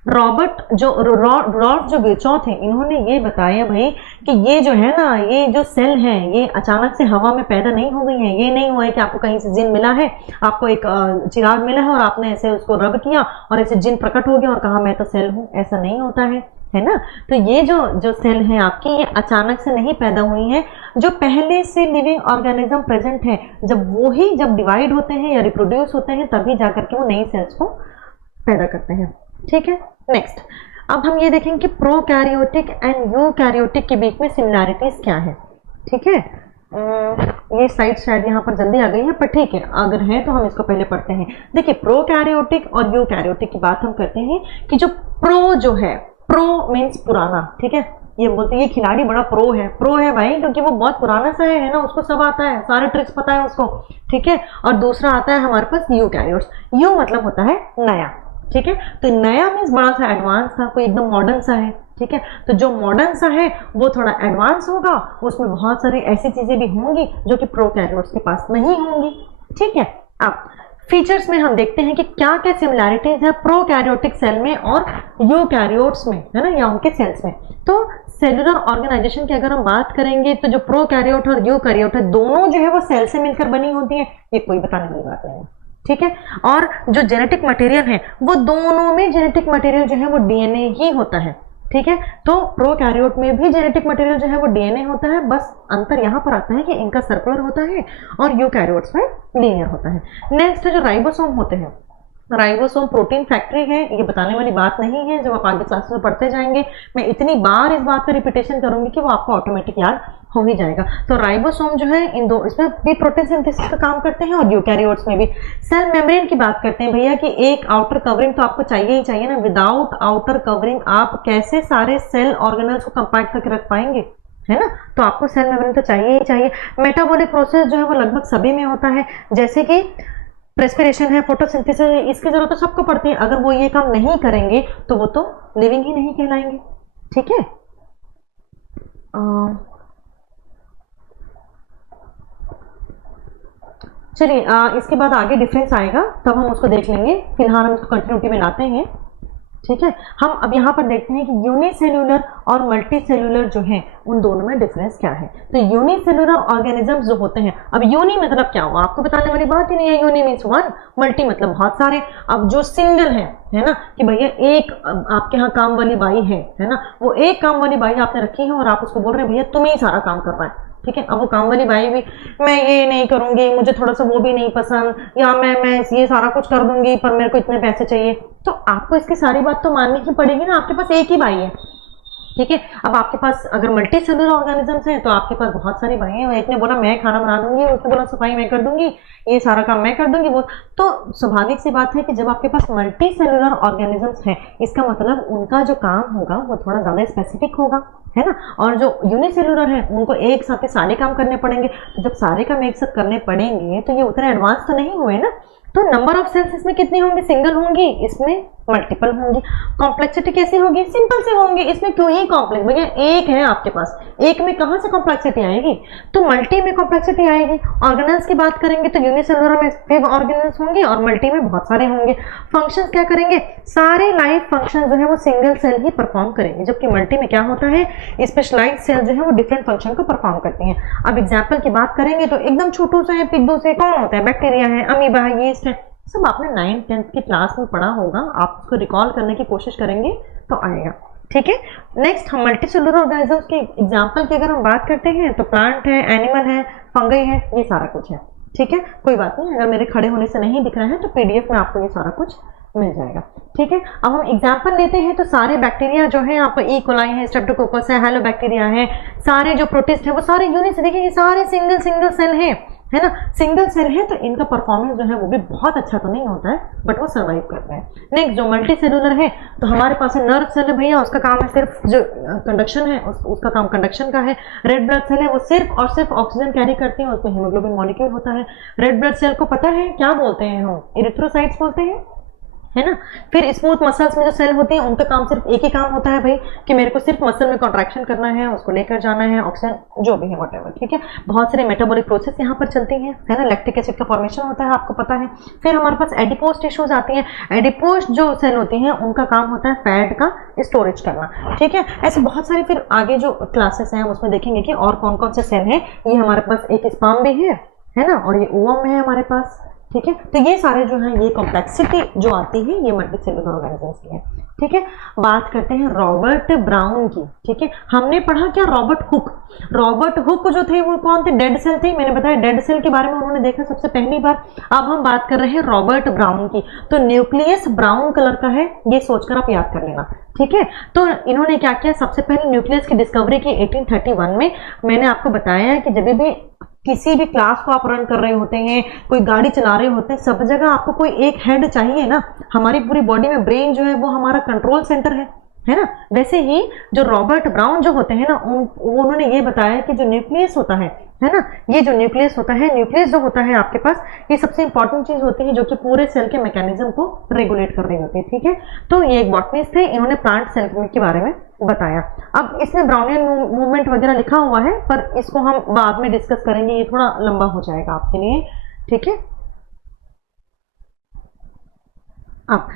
रॉबर्ट जो रुडोल्फ जो विर्चॉ थे इन्होंने ये बताया भाई कि ये जो है ना, ये जो सेल है ये अचानक से हवा में पैदा नहीं हो गई है। ये नहीं हुआ है कि आपको कहीं से जिन मिला है, आपको एक चिराग मिला है और आपने ऐसे उसको रब किया और ऐसे जिन प्रकट हो गया और कहा मैं तो सेल हूँ, ऐसा नहीं होता है ना। तो ये जो सेल है आपकी, ये अचानक से नहीं पैदा हुई है। जो पहले से लिविंग ऑर्गेनिज्म प्रेजेंट है, जब डिवाइड होते हैं या रिप्रोड्यूस होते हैं तभी जाकर के वो नई सेल्स को पैदा करते हैं। ठीक है, नेक्स्ट अब हम ये देखेंगे कि प्रोकैरियोटिक एंड यूकैरियोटिक के बीच में सिमिलैरिटीज क्या है। ठीक है, ये स्लाइड शायद यहाँ पर जल्दी आ गई है, पर ठीक है, अगर है तो हम इसको पहले पढ़ते हैं। देखिए, प्रोकैरियोटिक और यूकैरियोटिक की बात हम करते हैं कि जो प्रो जो है, प्रो मीन्स पुराना। ठीक है, ये बोलते हैं ये खिलाड़ी बड़ा प्रो है भाई, क्योंकि वो बहुत पुराना सा है ना, उसको सब आता है, सारे ट्रिक्स पता है उसको। ठीक है, और दूसरा आता है हमारे पास यूकैरियोट्स। यू मतलब होता है नया। ठीक है, तो नया मीन्स बड़ा सा एडवांस था, कोई एकदम मॉडर्न सा है। ठीक है, तो जो मॉडर्न सा है वो थोड़ा एडवांस होगा, उसमें बहुत सारी ऐसी चीजें भी होंगी जो कि प्रोकैरियोट्स के पास नहीं होंगी। ठीक है, अब फीचर्स में हम देखते हैं कि क्या क्या सिमिलैरिटीज है प्रोकैरियोटिक सेल में और यूकैरियोट्स में, है ना, या उनके सेल्स में। तो सेलुलर ऑर्गेनाइजेशन की अगर हम बात करेंगे तो जो प्रोकैरियोट और यूकैरियोट है दोनों जो है वो सेल से मिलकर बनी होती है, ये कोई बताने वाली बात नहीं है। ठीक है, और जो जेनेटिक मटेरियल है वो दोनों में जेनेटिक मटेरियल जो है वो डीएनए ही होता है। ठीक है, तो प्रोकैरियोट में भी जेनेटिक मटेरियल जो है वो डीएनए होता है, बस अंतर यहाँ पर आता है कि इनका सर्कुलर होता है और यूकैरियोट्स में लीनियर होता है। नेक्स्ट जो राइबोसोम होते हैं, राइबोसोम प्रोटीन फैक्ट्री है, ये बताने वाली बात नहीं है, जब आप आगे क्लास में पढ़ते जाएंगे मैं इतनी बार इस बात का रिपीटेशन करूंगी कि वो आपको ऑटोमेटिक याद हो ही जाएगा। तो राइबोसोम जो है इन दो, इसमें भी प्रोटीन सिंथेसिस का काम करते हैं और यूकैरियोट्स में भी। सेल मेम्ब्रेन की बात करते हैं भैया कि एक आउटर कवरिंग तो आपको चाहिए ही चाहिए ना, विदाउट आउटर कवरिंग आप कैसे सारे सेल ऑर्गेनल्स को कंपैक्ट करके रख पाएंगे, है ना। तो आपको सेल मेम्ब्रेन तो चाहिए ही चाहिए। मेटाबॉलिक प्रोसेस जो है वो लगभग सभी में होता है, जैसे कि रेस्पिरेशन है, फोटोसिंथेसिस, इसकी जरूरत तो सबको पड़ती है। अगर वो ये काम नहीं करेंगे तो वो तो लिविंग ही नहीं कहलाएंगे। ठीक है, चलिए इसके बाद आगे डिफरेंस आएगा तब हम उसको देख लेंगे, फिलहाल हम उसको कंटिन्यूटी में लाते हैं। ठीक है, हम अब यहाँ पर देखते हैं कि यूनिसेल्यूलर और मल्टीसेल्यूलर जो है उन दोनों में डिफरेंस क्या है। तो यूनिसेल्यूलर ऑर्गेनिजम्स जो होते हैं, अब यूनि मतलब क्या हुआ आपको बताने वाली बात ही नहीं है। यूनि मीन्स वन, मल्टी मतलब बहुत सारे। अब जो सिंगल है ना, कि भैया एक आपके यहाँ काम वाली बाई है ना, वो एक काम वाली बाई आपने रखी है और आप उसको बोल रहे हैं भैया तुम ही सारा काम कर पाए। ठीक है, अब वो काम वाली बाई भी मैं ये नहीं करूंगी, मुझे थोड़ा सा वो भी नहीं पसंद, या मैं ये सारा कुछ कर दूंगी पर मेरे को इतने पैसे चाहिए, तो आपको इसकी सारी बात तो माननी ही पड़ेगी ना। आपके पास एक ही बाई है। ठीक है, अब आपके पास अगर मल्टी सेलुलर ऑर्गेनिजम्स हैं तो आपके पास बहुत सारी बाई हैं। एक ने बोला मैं खाना बना दूंगी, उसने बोला सफाई मैं कर दूंगी, ये सारा काम मैं कर दूंगी, वो तो स्वाभाविक सी बात है कि जब आपके पास मल्टी सेलुलर ऑर्गेनिजम्स हैं इसका मतलब उनका जो काम होगा वो थोड़ा ज्यादा स्पेसिफिक होगा। है ना। और जो यूनिसेलुलर है उनको एक साथ ही सारे काम करने पड़ेंगे, तो जब सारे काम एक साथ करने पड़ेंगे तो ये उतने एडवांस तो नहीं हुए ना। तो नंबर ऑफ सेल्स इसमें कितनी होंगी, सिंगल होंगी, इसमें मल्टीपल होंगी। कॉम्प्लेक्सिटी कैसी होगी, सिंपल से होंगी। इसमें क्यों ही कॉम्प्लेक्स, भैया एक है आपके पास, एक में कहां से कॉम्प्लेक्सिटी आएगी, तो मल्टी में कॉम्प्लेक्सिटी आएगी। ऑर्गेनल्स की बात करेंगे तो यूनिसेलुलर में फिर ऑर्गेनल्स होंगे और मल्टी में बहुत सारे होंगे। फंक्शंस क्या करेंगे, सारे लाइफ फंक्शन जो है वो सिंगल सेल ही परफॉर्म करेंगे, जबकि मल्टी में क्या होता है, स्पेशलाइज्ड सेल जो है वो डिफरेंट फंक्शन को परफॉर्म करती हैं। अब एग्जाम्पल की बात करेंगे तो एकदम छोटू सा है, पिग्गू से कौन होता है, बैक्टीरिया है, अमीबा है, यीस्ट है, सब आपने 9th 10th की क्लास में पढ़ा होगा। आप उसको रिकॉल करने की कोशिश करेंगे तो आएगा, ठीक है। नेक्स्ट हम मल्टी सेलुलर ऑर्गेनिजम्स के एग्जांपल की अगर हम बात करते हैं तो प्लांट है, एनिमल है, फंगई है, ये सारा कुछ है, ठीक है। कोई बात नहीं, अगर मेरे खड़े होने से नहीं दिख रहा है तो पीडीएफ में आपको ये सारा कुछ मिल जाएगा, ठीक है। अब हम एग्जांपल लेते हैं तो सारे बैक्टीरिया जो है आपको ई कोलाई है, स्ट्रेप्टोकोकस है, हेलोबैक्टीरिया है, सारे जो प्रोटिस्ट है वो सारे यूनिट से, देखिए ये सारे सिंगल सिंगल सेल है ना, सिंगल सेल है, तो इनका परफॉर्मेंस जो है वो भी बहुत अच्छा तो नहीं होता है, बट वो सर्वाइव करते हैं। नेक्स्ट जो मल्टी सेलुलर है तो हमारे पास है नर्व सेल है, भैया उसका काम है सिर्फ जो कंडक्शन है उसका काम कंडक्शन का है। रेड ब्लड सेल है वो सिर्फ और सिर्फ ऑक्सीजन कैरी करती है, उसमें हीमोग्लोबिन मॉलिक्यूल होता है। रेड ब्लड सेल को पता है क्या बोलते हैं हम, इरिथ्रोसाइट्स बोलते हैं, है ना। फिर स्मूथ मसल्स में जो सेल होते हैं उनका काम सिर्फ एक ही काम होता है भाई, कि मेरे को सिर्फ मसल में कॉन्ट्रैक्शन करना है, उसको लेकर जाना है, ऑक्सीजन जो भी है व्हाटएवर, ठीक है। बहुत सारे मेटाबॉलिक प्रोसेस यहाँ पर चलती हैं, है ना, लैक्टिक एसिड का फॉर्मेशन होता है, आपको पता है। फिर हमारे पास एडिपोज टिश्यूज आती हैं, एडिपोज जो सेल होती हैं उनका काम होता है फैट का स्टोरेज करना, ठीक है। ऐसे बहुत सारे फिर आगे जो क्लासेस हैं हम उसमें देखेंगे कि और कौन कौन से सेल हैं। ये हमारे पास एक स्पर्म भी है ना, और ये ओवम है हमारे पास, ठीक है। तो ये सारे जो है ये कॉम्प्लेक्सिटी जो आती है ये मल्टी सेलुलर ऑर्गेनिजम्स की है, ठीक है। बात करते हैं रॉबर्ट ब्राउन की, ठीक है। हमने पढ़ा क्या, रॉबर्ट हुक। रॉबर्ट हुक जो थे वो कौन थे, डेड सेल थे, मैंने बताया डेड सेल के बारे में उन्होंने देखा सबसे पहली बार। अब हम बात कर रहे हैं रॉबर्ट ब्राउन की, तो न्यूक्लियस ब्राउन कलर का है, ये सोचकर आप याद कर लेना, ठीक है। तो इन्होंने क्या किया, सबसे पहले न्यूक्लियस की डिस्कवरी की 1831 में। मैंने आपको बताया है कि जब भी किसी भी क्लास को आप रन कर रहे होते हैं, कोई गाड़ी चला रहे होते हैं, सब जगह आपको कोई एक हेड चाहिए ना। हमारी पूरी बॉडी में ब्रेन जो है वो हमारा कंट्रोल सेंटर है ना। वैसे ही जो रॉबर्ट ब्राउन जो होते हैं ना उन्होंने ये बताया कि जो न्यूक्लियस होता है ना, ये जो न्यूक्लियस होता है, न्यूक्लियस जो होता है आपके पास, ये सबसे इंपॉर्टेंट चीज होती है जो कि पूरे सेल के मैकेनिज्म को रेगुलेट कर रही होती है, ठीक है। तो ये एक बॉटनिस्ट थे, इन्होंने प्लांट सेल के बारे में बताया। अब इसमें ब्राउनियन मूवमेंट वगैरह लिखा हुआ है, पर इसको हम बाद में डिस्कस करेंगे, ये थोड़ा लंबा हो जाएगा आपके लिए, ठीक है। अब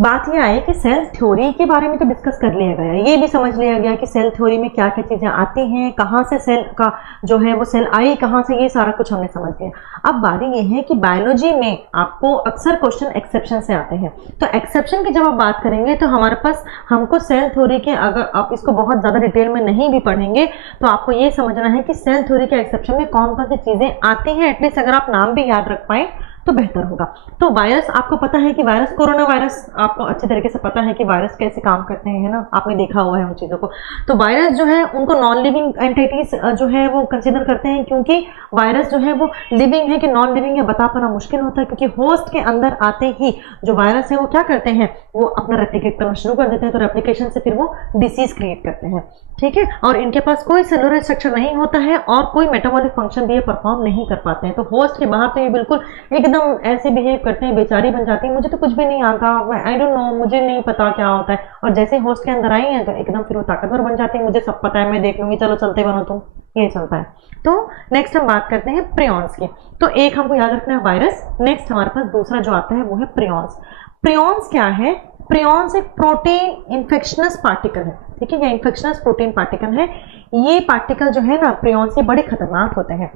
बात यह आई कि सेल थ्योरी के बारे में तो डिस्कस कर लिया गया, ये भी समझ लिया गया कि सेल थ्योरी में क्या क्या चीजें आती हैं, कहाँ से सेल का जो है वो सेल आई कहाँ से, ये सारा कुछ हमने समझ लिया। अब बारी ये है कि बायोलॉजी में आपको अक्सर क्वेश्चन एक्सेप्शन से आते हैं, तो एक्सेप्शन की जब आप बात करेंगे तो हमारे पास हमको सेल थ्योरी के, अगर आप इसको बहुत ज्यादा डिटेल में नहीं भी पढ़ेंगे तो आपको ये समझना है कि सेल थ्योरी के एक्सेप्शन में कौन कौन सी चीजें आती हैं, एटलीस्ट अगर आप नाम भी याद रख पाए तो बेहतर होगा। तो वायरस, आपको पता है कि वायरस, कोरोना वायरस आपको अच्छे तरीके से पता है कि वायरस कैसे काम करते हैं, है ना, आपने देखा हुआ है उन चीज़ों को। तो वायरस जो है उनको नॉन लिविंग एंटिटीज जो है वो कंसीडर करते हैं, क्योंकि वायरस जो है वो लिविंग है कि नॉन लिविंग है बता पाना मुश्किल होता है, क्योंकि होस्ट के अंदर आते ही जो वायरस है वो क्या करते हैं, वो अपना रेप्लिकेट करना शुरू कर देते हैं, तो रेप्लिकेशन से फिर वो डिसीज क्रिएट करते हैं, ठीक है। और इनके पास कोई सेलुलर स्ट्रक्चर नहीं होता है और कोई मेटाबॉलिक फंक्शन भी ये परफॉर्म नहीं कर पाते हैं। तो होस्ट के बाहर तो ये बिल्कुल एकदम ऐसे बिहेव करते हैं, बेचारी बन जाती है, मुझे तो कुछ भी नहीं आता, आई डोंट नो, मुझे नहीं पता क्या होता है। और जैसे होस्ट के अंदर आई है तो एकदम फिर वो ताकतवर बन जाती है, मुझे सब पता है, मैं देख लूंगी, चलो चलते बनो तुम, ये चलता है। तो नेक्स्ट हम बात करते हैं प्रियॉन्स की। तो एक हमको याद रखना है वायरस, नेक्स्ट हमारे पास दूसरा जो आता है वो है प्रियॉन्स। प्रियॉन्स क्या है, प्रियॉन्स एक प्रोटीन इन्फेक्शनस पार्टिकल है, ठीक है, ये इन्फेक्शनस प्रोटीन पार्टिकल है। ये पार्टिकल जो है ना प्रियॉन्स के बड़े खतरनाक होते हैं।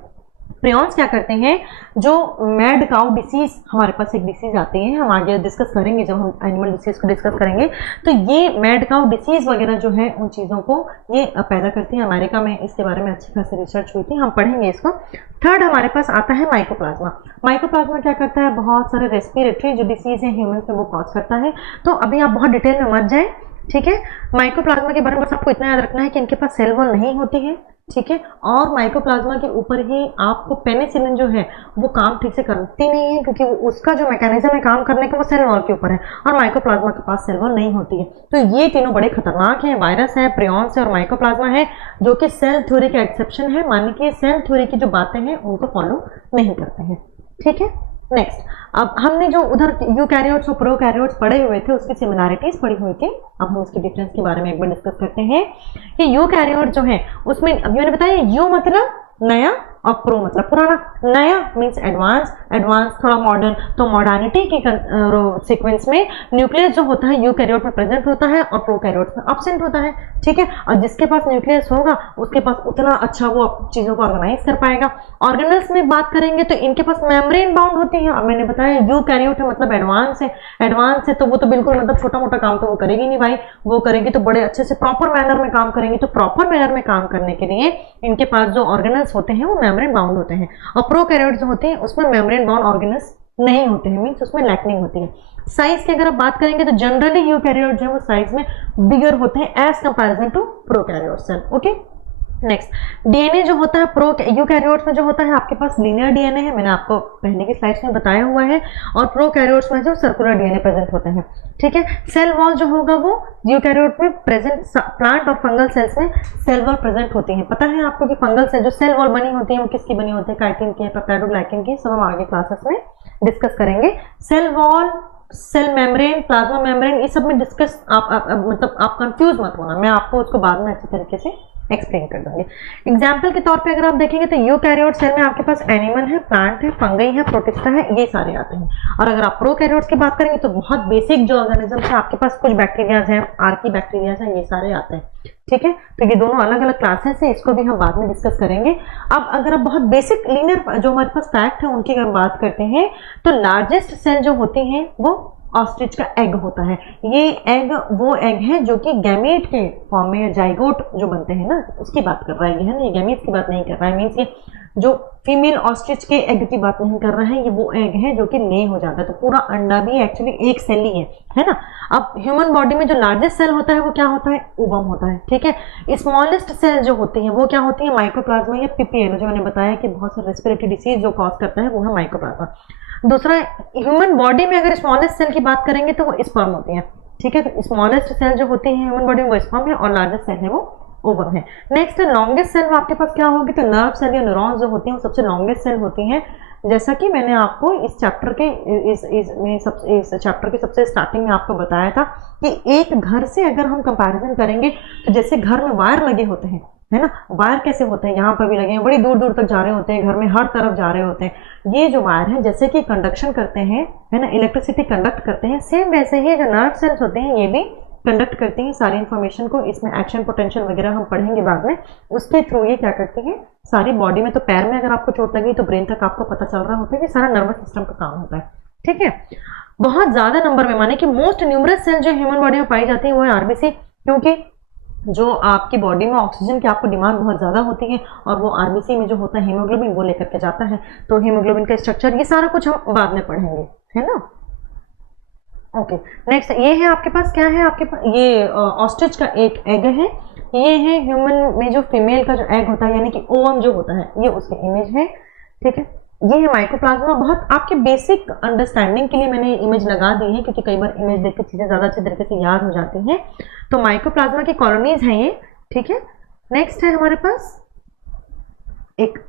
प्रियॉन्स क्या करते हैं, जो मैड काउ डिसीज, हमारे पास एक डिसीज आती है, हम आगे डिस्कस करेंगे जब हम एनिमल डिसीज को डिस्कस करेंगे, तो ये मैड काउ डिसीज वगैरह जो है उन चीज़ों को ये पैदा करती है। अमेरिका में इसके बारे में अच्छी खासी रिसर्च हुई थी, हम पढ़ेंगे इसको। थर्ड हमारे पास आता है माइकोप्लाज्मा। माइकोप्लाज्मा क्या करता है, बहुत सारे रेस्पिरेटरी जो डिसीज है ह्यूमन में वो कॉज करता है। तो अभी आप बहुत डिटेल में मत जाए, ठीक है। माइकोप्लाज्मा के बारे में बस आपको इतना याद रखना है कि इनके पास सेल वॉल नहीं होती है, ठीक है, और माइकोप्लाज्मा के ऊपर ही आपको पेनिसिलिन जो है वो काम ठीक से करती नहीं है, क्योंकि उसका जो मैकेनिज्म है काम करने का वो सेल वॉल के ऊपर है, और माइकोप्लाज्मा के पास सेल वॉल नहीं होती है। तो ये तीनों बड़े खतरनाक हैं, वायरस है, प्रियॉन्स है और माइकोप्लाज्मा है, जो कि सेल थ्योरी का एक्सेप्शन है, मानिए कि सेल थ्योरी की जो बातें हैं उनको फॉलो नहीं करते हैं। ठीक है, नेक्स्ट, अब हमने जो उधर यूकैरियोट्स और प्रोकैरियोट्स पढ़े हुए थे उसकी सिमिलैरिटीज पढ़ी हुई थी, अब हम उसके डिफरेंस के बारे में एक बार डिस्कस करते हैं कि यूकैरियोट जो है उसमें अब मैंने बताया यू मतलब नया और प्रो मतलब पुराना। नया मीन्स एडवांस, एडवांस थोड़ा मॉडर्न, तो मॉडर्निटी की सीक्वेंस में न्यूक्लियस जो होता है यूकैरियोट में प्रेजेंट होता है और प्रोकैरियोट में एब्सेंट होता है। ठीक है, और जिसके पास न्यूक्लियस होगा उसके पास उतना अच्छा वो चीजों को ऑर्गेनाइज कर पाएगा। ऑर्गेनल्स में बात करेंगे तो इनके पास मेम्ब्रेन बाउंड होती है। अब मैंने बताया यूकैरियोट है मतलब एडवांस है, एडवांस है तो वो तो बिल्कुल मतलब छोटा मोटा काम तो वो करेगी नहीं भाई, वो करेगी तो बड़े अच्छे से प्रॉपर मैनर में काम करेंगी। तो प्रॉपर मैनर में काम करने के लिए इनके पास जो ऑर्गेनल्स होते हैं वो मेम्ब्रेन बाउंड होते हैं, और प्रोकैरियोट जो होते हैं उसमें मेम्ब्रेन बाउंड ऑर्गेनल्स नहीं होते हैं, मींस उसमें लैकिंग होती है। साइज की अगर आप बात करेंगे तो जनरली यूकैरियोट जो है वो साइज में बिगर होते हैं as comparison to prokaryote cell. Okay, next, DNA जो होता है प्रो यूकैरियोट्स में जो होता है आपके पास लीनियर डीएनए है, मैंने आपको पहले की स्लाइड्स में बताया हुआ है, और प्रोकैरियोट्स में जो सर्कुलर डीएनए प्रेजेंट होते हैं। ठीक है, सेल वॉल जो होगा वो यूकैरियोट में प्रेजेंट, प्लांट और फंगल सेल्स में सेल वॉल प्रेजेंट होती है। पता है आपको कि फंगल सेल जो सेल वॉल बनी होती है वो किसकी बनी होती है? काइटिन की, पेप्टाइडोग्लाइकिन की, सब हम आगे क्लासेस में डिस्कस करेंगे। Cell wall, cell membrane, plasma membrane, ये सब में डिस्कस मतलब आप कंफ्यूज मत होना, मैं आपको उसको बाद में अच्छी तरीके से एक्सप्लेन कर दूंगी। एग्जाम्पल के तौर पे अगर आप देखेंगे तो यूकैरियोट सेल में आपके पास एनिमल है, प्लांट है, फंगई है, प्रोटिस्टा है, ये सारे आते हैं। और अगर आप प्रोकैरियोट्स की बात करेंगे तो बहुत बेसिक जो ऑर्गेनिज्म है आपके पास कुछ बैक्टीरियाज हैं, आर्की बैक्टीरियाज हैं, ये सारे आते हैं। ठीक है, तो ये दोनों अलग अलग क्लासेस है, इसको भी हम बाद में डिस्कस करेंगे। अब अगर आप बहुत बेसिक लीनियर जो हमारे पास फैक्ट है उनकी अगर बात करते हैं तो लार्जेस्ट सेल जो होती हैं वो ऑस्ट्रिच का एग होता है। ये एग वो एग है जो कि गैमेट के फॉर्म में, जाइगोट जो बनते हैं ना उसकी बात कर रहा है, ये है ना, ये गैमेट की बात नहीं कर रहा है, मीन्स ये जो फीमेल ऑस्ट्रिच के एग की बात नहीं कर रहा है, ये वो एग है जो कि ले हो जाता है। तो पूरा अंडा भी एक्चुअली एक सेल ही है ना। अब ह्यूमन बॉडी में जो लार्जेस्ट सेल होता है वो क्या होता है? ओवम होता है। ठीक है, स्मॉलेस्ट सेल जो होती है वो क्या होती है? माइकोप्लाज्मा या पीपीएल, जो मैंने बताया कि बहुत सारे रेस्पिरेटरी डिसीज जो कॉज करता है वो है माइकोप्लाज्मा। दूसरा, ह्यूमन बॉडी में अगर स्मॉलेस्ट सेल की बात करेंगे तो वो स्पर्म होती है। ठीक है, तो स्मॉलेस्ट सेल जो होती है ह्यूमन बॉडी में वो स्पर्म है और लार्जेस्ट सेल है वो ओवम है। नेक्स्ट, लॉन्गेस्ट सेल आपके पास क्या होगी? तो नर्व सेल या न्यूरॉन्स जो होती हैं वो सबसे लॉन्गेस्ट सेल होती हैं। जैसा कि मैंने आपको इस चैप्टर के इस चैप्टर के सबसे स्टार्टिंग में आपको बताया था कि एक घर से अगर हम कंपैरिजन करेंगे तो जैसे घर में वायर लगे होते हैं, है ना, वायर कैसे होते हैं? यहाँ पर भी लगे हैं, बड़ी दूर दूर तक जा रहे होते हैं, घर में हर तरफ जा रहे होते हैं। ये जो वायर है जैसे कि कंडक्शन करते हैं, है ना, इलेक्ट्रिसिटी कंडक्ट करते हैं, सेम वैसे ही जो नर्व सेल्स होते हैं ये भी कंडक्ट करती हैं सारी इन्फॉर्मेशन को। इसमें एक्शन पोटेंशियल वगैरह हम पढ़ेंगे बाद में, उसके थ्रू ये क्या करती हैं सारी बॉडी में। तो पैर में अगर आपको चोट लगी तो ब्रेन तक आपको पता चल रहा होता है कि सारा नर्वस सिस्टम का काम होता है। ठीक है, बहुत ज्यादा नंबर में, माने कि मोस्ट न्यूमरस सेल जो ह्यूमन बॉडी में पाई जाती है वो है आरबीसी, क्योंकि जो आपकी बॉडी में ऑक्सीजन की आपको डिमांड बहुत ज़्यादा होती है और वो आरबीसी में जो होता है हीमोग्लोबिन वो लेकर के जाता है। तो हीमोग्लोबिन का स्ट्रक्चर ये सारा कुछ हम बाद में पढ़ेंगे, है ना। ओके, नेक्स्ट, ये है आपके पास क्या है? आपके पास ये ऑस्ट्रिच का एक एग है। ये है ह्यूमन में जो फीमेल का जो एग होता है यानी कि ओवम जो होता है, ये उसकी इमेज है। ठीक है, ये है माइकोप्लाज्मा। बहुत आपके बेसिक अंडरस्टैंडिंग के लिए मैंने इमेज लगा दी है क्योंकि कई बार इमेज देख के चीज़ें ज़्यादा अच्छे तरीके से याद हो जाती हैं। तो माइकोप्लाज्मा की कॉलोनीज हैं ये। ठीक है, नेक्स्ट है हमारे पास एक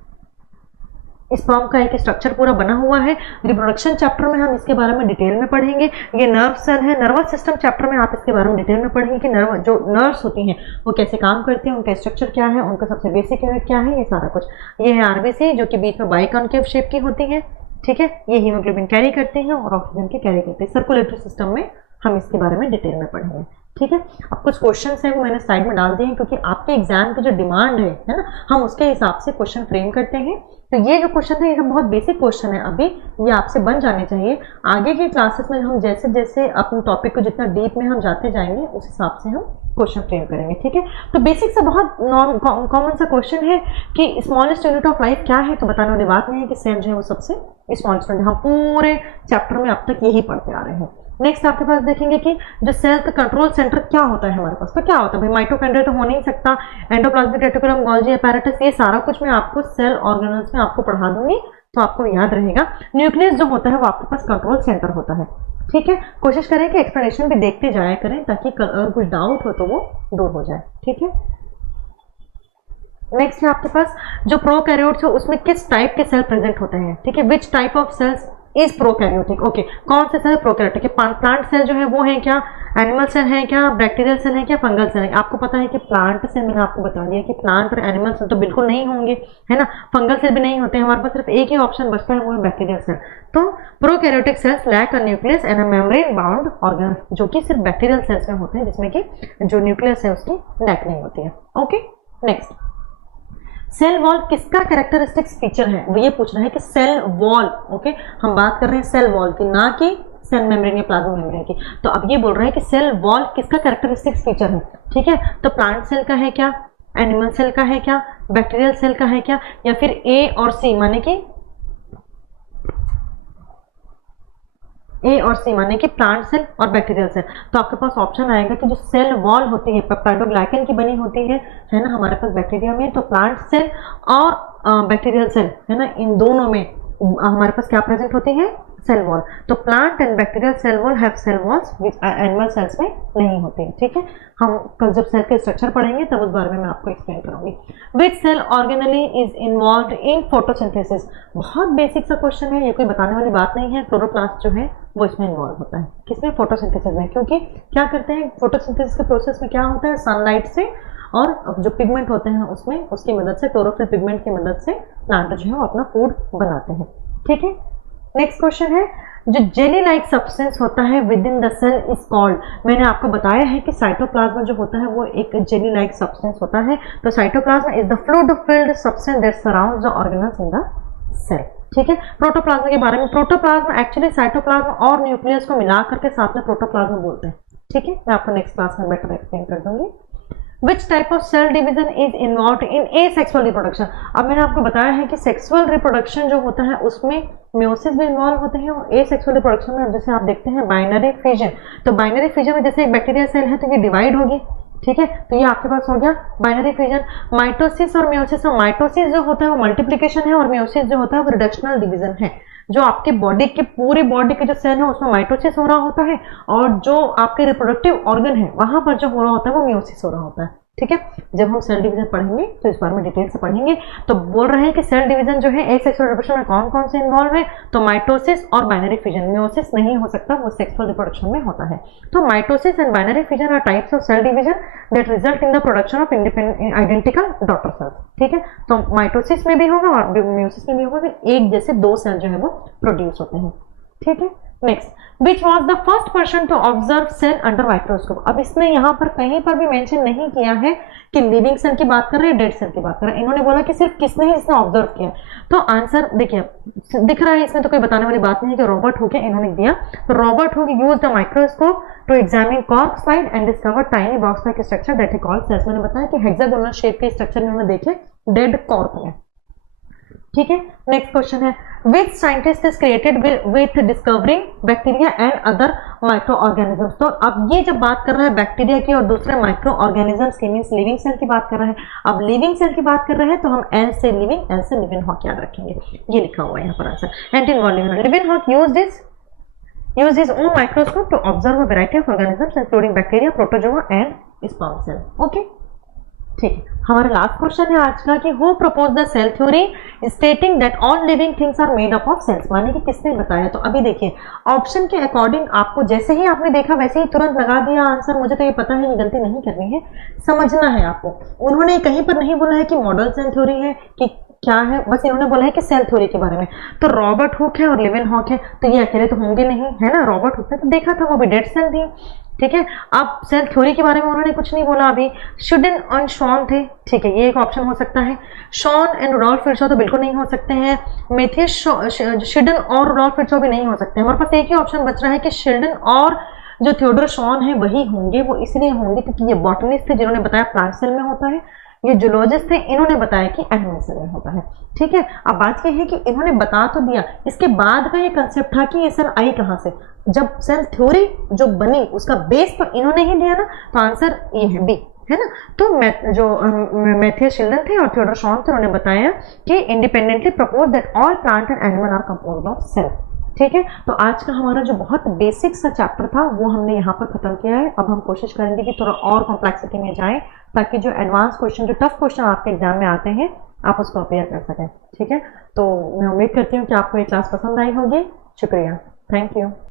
स्पर्म का एक स्ट्रक्चर पूरा बना हुआ है। रिप्रोडक्शन चैप्टर में हम इसके बारे में डिटेल में पढ़ेंगे। ये नर्व सेल है, नर्वस सिस्टम चैप्टर में आप इसके बारे में डिटेल में पढ़ेंगे कि जो नर्व्स होती हैं वो कैसे काम करती हैं, उनका स्ट्रक्चर क्या है, उनका सबसे बेसिक यूनिट क्या है, ये सारा कुछ। ये है आरबीसी जो कि बीच में बाइकॉन्केव शेप की होती है। ठीक है, ये हीमोग्लोबिन कैरी करते हैं और ऑक्सीजन के कैरी करते हैं। सर्कुलेटरी सिस्टम में हम इसके बारे में डिटेल में पढ़ेंगे। ठीक है, अब कुछ क्वेश्चंस हैं वो मैंने साइड में डाल दिए हैं क्योंकि आपके एग्जाम की जो डिमांड है ना, हम उसके हिसाब से क्वेश्चन फ्रेम करते हैं। तो ये जो क्वेश्चन है ये बहुत बेसिक क्वेश्चन है, अभी ये आपसे बन जाने चाहिए। आगे के क्लासेस में हम जैसे जैसे अपने टॉपिक को जितना डीप में हम जाते जाएंगे उस हिसाब से हम क्वेश्चन फ्रेम करेंगे, ठीक है। तो बेसिक सा बहुत कॉमन सा क्वेश्चन है कि स्मॉलेस्ट यूनिट ऑफ लाइफ क्या है, तो बताने वाली बात नहीं है कि सेल जो है वो सबसे स्मॉलेस्ट यूनिट, हम पूरे चैप्टर में अब तक यही पढ़ते आ रहे हैं। नेक्स्ट आपके पास देखेंगे कि जो सेल का कंट्रोल सेंटर क्या होता है हमारे पास, तो क्या होता है भाई, माइटोकॉन्ड्रिया तो हो नहीं सकता, एंडोप्लाज्मिक रेटिकुलम, गोल्गी apparatus, ये सारा कुछ मैं आपको सेल ऑर्गेनल्स में आपको पढ़ा दूंगी तो आपको याद रहेगा। न्यूक्लियस जो होता है वो आपके पास कंट्रोल सेंटर होता है, ठीक है। कोशिश करें कि एक्सप्लेनेशन भी देखते जाया करें ताकि अगर कुछ डाउट हो तो वो दूर हो जाए, ठीक है। नेक्स्ट है आपके पास जो प्रोकैरियोट्स है उसमें किस टाइप के सेल प्रेजेंट होते हैं, ठीक है। Which type of cells is prokaryotic, okay. कौन से सेल प्रोकैरियोटिक है, प्लांट सेल जो है वो है क्या, एनिमल सेल है क्या, बैक्टीरियल सेल है क्या, फंगल सेल है। आपको पता है कि प्लांट सेल मैंने आपको बता दिया कि प्लांट और एनिमल सेल तो बिल्कुल नहीं होंगे, है ना, फंगल सेल भी नहीं होते, हमारे पास सिर्फ एक ही ऑप्शन बचता है वो है बैक्टीरियल सेल। तो prokaryotic cells lack a nucleus and a membrane bound organ, जो कि सिर्फ बैक्टीरियल सेल्स में होते हैं जिसमें कि जो न्यूक्लियस है उसकी लैक नहीं होती है, ओके। नेक्स्ट, सेल वॉल किसका कैरेक्टरिस्टिक्स फीचर है, वो ये पूछ रहा है कि सेल वॉल, ओके, हम बात कर रहे हैं सेल वॉल की, ना कि सेल मेम्ब्रेन या प्लाज्मा मेम्ब्रेन की। तो अब ये बोल रहा है कि सेल वॉल किसका कैरेक्टरिस्टिक्स फीचर है, ठीक है। तो प्लांट सेल का है क्या, एनिमल सेल का है क्या, बैक्टीरियल सेल का है क्या, या फिर ए और सी माने कि प्लांट सेल और बैक्टीरियल सेल। तो आपके पास ऑप्शन आएगा कि जो सेल वॉल होती है पेप्टाइडोग्लाइकन की बनी होती है ना, हमारे पास बैक्टीरिया में, तो प्लांट सेल और बैक्टीरियल सेल है ना, इन दोनों में हमारे पास क्या प्रेजेंट होती है, सेल वॉल। तो plant and bacterial cell wall have cell walls which animal cells में नहीं होते, ठीक है। हम कल जब सेल के स्ट्रक्चर पढ़ेंगे तब उस बारे में मैं आपको एक्सप्लेन करूंगी। Which cell organelle is involve in photosynthesis, बहुत बेसिक सा क्वेश्चन है, ये कोई बताने वाली बात नहीं है। क्लोरोप्लास्ट जो है वो इसमें इन्वॉल्व होता है, किसमें, फोटोसिंथेसिस में, क्योंकि क्या करते हैं फोटोसिंथेसिस के प्रोसेस में क्या होता है, सनलाइट से और जो पिगमेंट होते हैं उसमें उसकी मदद से, क्लोरोफिल पिगमेंट की मदद से प्लांट जो है वो अपना फूड बनाते हैं, ठीक है। नेक्स्ट क्वेश्चन है जो जेली लाइक सब्सटेंस होता है within the cell is called, मैंने आपको बताया है कि साइटोप्लाज्मा जो होता है वो एक जेली लाइक सब्सटेंस होता है। तो cytoplasm is the fluid filled substance that surrounds the organelles in the cell, ठीक है। प्रोटोप्लाज्मा के बारे में, प्रोटोप्लाज्मा एक्चुअली साइटोप्लाज्मा और न्यूक्लियस को मिला करके साथ में प्रोटोप्लाज्मा बोलते हैं, ठीक है। मैं आपको नेक्स्ट क्लास में बेटर एक्सप्लेन कर दूंगी। Which type of cell division is involved in asexual reproduction? अब मैंने आपको बताया है कि सेक्सुअल रिप्रोडक्शन जो होता है उसमें म्योसिस भी इन्वॉल्व होते हैं, और एसेक्सुअल रिप्रोडक्शन में जैसे आप देखते हैं बाइनरी फिजन, तो बाइनरी फिजन में जैसे एक बैक्टीरिया सेल है तो ये डिवाइड होगी, ठीक है। तो ये आपके पास हो गया बाइनरी फिजन। माइटोसिस और म्योसिस, और माइटोसिस जो होता है वो मल्टीप्लिकेशन है और म्योसिस जो होता है वो रिडक्शनल डिवीजन है। जो आपके बॉडी के पूरी बॉडी के जो सेल है उसमें माइटोसिस हो रहा होता है, और जो आपके रिप्रोडक्टिव ऑर्गन है वहां पर जो हो रहा होता है वो म्योसिस हो रहा होता है, ठीक है। जब हम सेल डिवीजन पढ़ेंगे तो इस बारे में डिटेल से पढ़ेंगे। तो बोल रहे हैं कि सेल डिवीजन जो है एसेक्सुअल रिप्रोडक्शन में कौन कौन से इन्वॉल्व है, तो माइटोसिस और बाइनरी फिजन, म्योसिस नहीं हो सकता, वो सेक्सुअल रिप्रोडक्शन में होता है। तो mitosis and binary fission are types of cell division that result in the production of independent identical daughter cells, ठीक है। तो माइटोसिस में भी होगा और म्योसिस में भी होगा कि एक जैसे दो सेल जो है वो प्रोड्यूस होते हैं, ठीक है। Next, which was the first person to observe cell under microscope. अब इसने यहाँ पर कहीं पर भी मेंशन नहीं किया है कि लिविंग सेल की बात कर रहे हैं, डेड सेल की बात कर रहे हैं, इन्होंने बोला कि सिर्फ किसने ही इसने ऑब्जर्व किया। तो आंसर देखिए दिख रहा है इसमें, तो कोई बताने वाली बात नहीं है कि रॉबर्ट हुक इन्होंने दिया। तो Robert Hooke use the microscope to examine cork slide and discover tiny box like structure that he called cells. मैंने बताया कि हेक्सागोनल शेप के स्ट्रक्चर इन्होंने देखे डेड कॉर्क में, ठीक है। नेक्स्ट क्वेश्चन है which scientist is created with discovering bacteria and other micro organisms. तो अब ये जब बात कर रहा है बैक्टीरिया की और दूसरे माइक्रो ऑर्गेनिजम्स की, मीन्स लिविंग सेल की बात कर रहे हैं। अब लिविंग सेल की बात कर रहे हैं तो हम एल से लिविंग, एल से लिवेनहॉक याद रखेंगे, ये लिखा हुआ है यहाँ पर answer. Anton von Leeuwenhoek used his own microscope to observe a variety of organisms including bacteria, protozoa and sperm cell, okay। ठीक है, हमारा लास्ट क्वेश्चन है आज का कि who propose the cell theory stating that all living things are made up of cells, माने कि किसने बताया। तो अभी देखिए ऑप्शन के अकॉर्डिंग आपको जैसे ही आपने देखा वैसे ही तुरंत लगा दिया आंसर। मुझे तो ये पता है, ये गलती नहीं करनी है, समझना है आपको। उन्होंने कहीं पर नहीं बोला है कि मॉडल सेल थ्योरी है कि क्या है, बस इन्होंने बोला है कि सेल थ्योरी के बारे में। तो रॉबर्ट हुक है और लिवेनहॉक है, तो ये अकेले तो होंगे नहीं, है ना। रॉबर्ट हुक ने तो देखा था, वो भी डेड सेल थी, ठीक है। अब सेल थ्योरी के बारे में उन्होंने कुछ नहीं बोला अभी। शुडन और शॉन थे, ठीक है, ये एक ऑप्शन हो सकता है। शॉन एंड रुडोल्फ विर्चो तो बिल्कुल नहीं हो सकते हैं। मेथियस शिल्डन और रुडोल्फ विर्चो भी नहीं हो सकते हैं। हमारे पास एक ही ऑप्शन बच रहा है कि शिल्डन और जो थियोडोर शॉन है वही होंगे। वो इसलिए होंगे क्योंकि ये बॉटनिस्ट थे जिन्होंने बताया प्लांट सेल में होता है, ये जूलॉजिस्ट थे इन्होंने बताया कि एनिमल सेल में होता है, ठीक है। अब बात यह है कि इन्होंने बता तो दिया, इसके बाद का ये कंसेप्ट था कि ये सेल आई कहाँ से। जब सेल थ्योरी जो बनी उसका बेस तो इन्होंने ही दिया ना, तो आंसर ए है, बी है ना। तो मैथियस शिल्डन थे और थियोडोर शॉन थे, उन्होंने बताया कि independently propose that all plant and animal are composed of cell, ठीक है। तो आज का हमारा जो बहुत बेसिक सा चैप्टर था वो हमने यहाँ पर खत्म किया है। अब हम कोशिश करेंगे कि थोड़ा और कॉम्प्लेक्सिटी में जाएं ताकि जो एडवांस क्वेश्चन, जो टफ क्वेश्चन आपके एग्जाम में आते हैं आप उसको अपेयर कर सकें, ठीक है। तो मैं उम्मीद करती हूँ कि आपको ये क्लास पसंद आई होगी। शुक्रिया, थैंक यू।